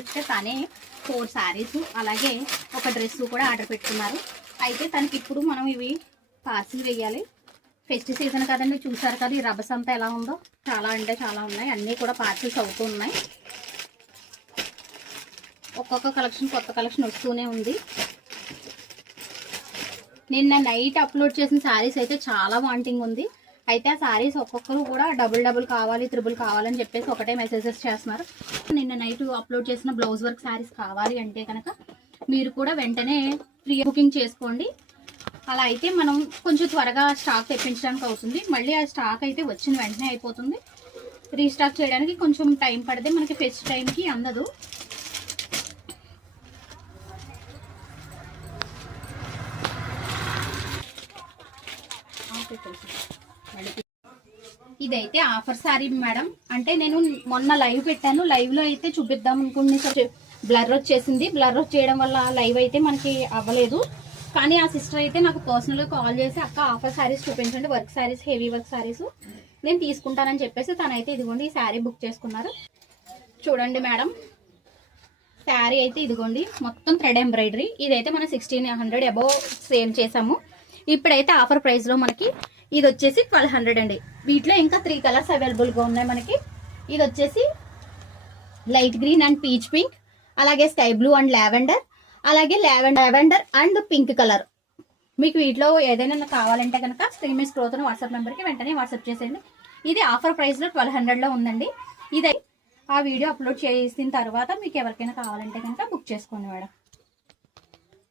వస్తే తనే 4 శారీస్ అలాగే ఒక డ్రెస్ కూడా ఆర్డర్ పెట్టుకున్నారు. అయితే తనకి ఇప్పుడు మనం ఇవి పార్సిల్ వేయాలి. ఫెస్టివ్ సీజన్ కదండి, చూసారు కదా ఈ రబ్బర్స్ అంతా ఎలా ఉందో. చాలా అంటే చాలా ఉన్నాయి, అన్నీ కూడా పార్సిల్స్ అవుతూ ఉన్నాయి. ఒక్కొక్క కలెక్షన్ కొత్త కలెక్షన్ వస్తూనే ఉంది. నిన్న నైట్ అప్లోడ్ చేసిన శారీస్ అయితే చాలా వాంటింగ్ ఉంది. అయితే ఆ శారీస్ ఒక్కొక్కరు కూడా డబుల్ కావాలి, త్రిబుల్ కావాలని చెప్పేసి ఒకటే మెసేజెస్ చేస్తున్నారు. నిన్న నైట్ అప్లోడ్ చేసిన బ్లౌజ్ వర్క్ శారీస్ కావాలి అంటే కనుక మీరు కూడా వెంటనే ప్రీ బుకింగ్ చేసుకోండి. అలా అయితే మనం కొంచెం త్వరగా స్టాక్ తెప్పించడానికి అవుతుంది. మళ్ళీ ఆ స్టాక్ అయితే వచ్చిన వెంటనే అయిపోతుంది. రీస్టాక్ చేయడానికి కొంచెం టైం పడితే మనకి ఫెస్ట్ టైంకి అందదు. ఇదైతే ఆఫర్ శారీ మేడం. అంటే నేను మొన్న లైవ్ పెట్టాను, లైవ్ లో అయితే చూపిద్దాం అనుకుంటే బ్లర్ వచ్చేసింది. బ్లర్ చేయడం వల్ల లైవ్ అయితే మనకి అవ్వలేదు. కానీ ఆ సిస్టర్ అయితే నాకు పర్సనల్గా కాల్ చేసి అక్క ఆఫర్ శారీస్ చూపించండి, work saris, heavy work saris నేను తీసుకుంటానని చెప్పేసి తనైతే ఇదిగోండి ఈ శారీ బుక్ చేసుకున్నారు. చూడండి మేడం, శారీ అయితే ఇదిగోండి మొత్తం థ్రెడ్ ఎంబ్రాయిడరీ. ఇదైతే మనం 1600 అబోవ్ సేల్ చేసాము. ఇప్పుడైతే ఆఫర్ ప్రైస్ లో మనకి ఇది వచ్చేసి 1200 అండి. వీటిలో ఇంకా 3 కలర్స్ అవైలబుల్ గా ఉన్నాయి మనకి. ఇది వచ్చేసి light green and peach pink, అలాగే స్కై బ్లూ అండ్ లావెండర్, అలాగే లావెండర్ అండ్ పింక్ కలర్. మీకు వీటిలో ఏదైనా కావాలంటే కనుక స్క్రీన్ మీద స్క్రోల్ అవుతున్న వాట్సాప్ నెంబర్కి వెంటనే వాట్సాప్ చేసేయండి. ఇది ఆఫర్ ప్రైస్ లో 1200 లో ఉందండి. ఇది ఆ వీడియో అప్లోడ్ చేసిన తర్వాత మీకు ఎవరికైనా కావాలంటే కనుక బుక్ చేసుకోండి మేడం.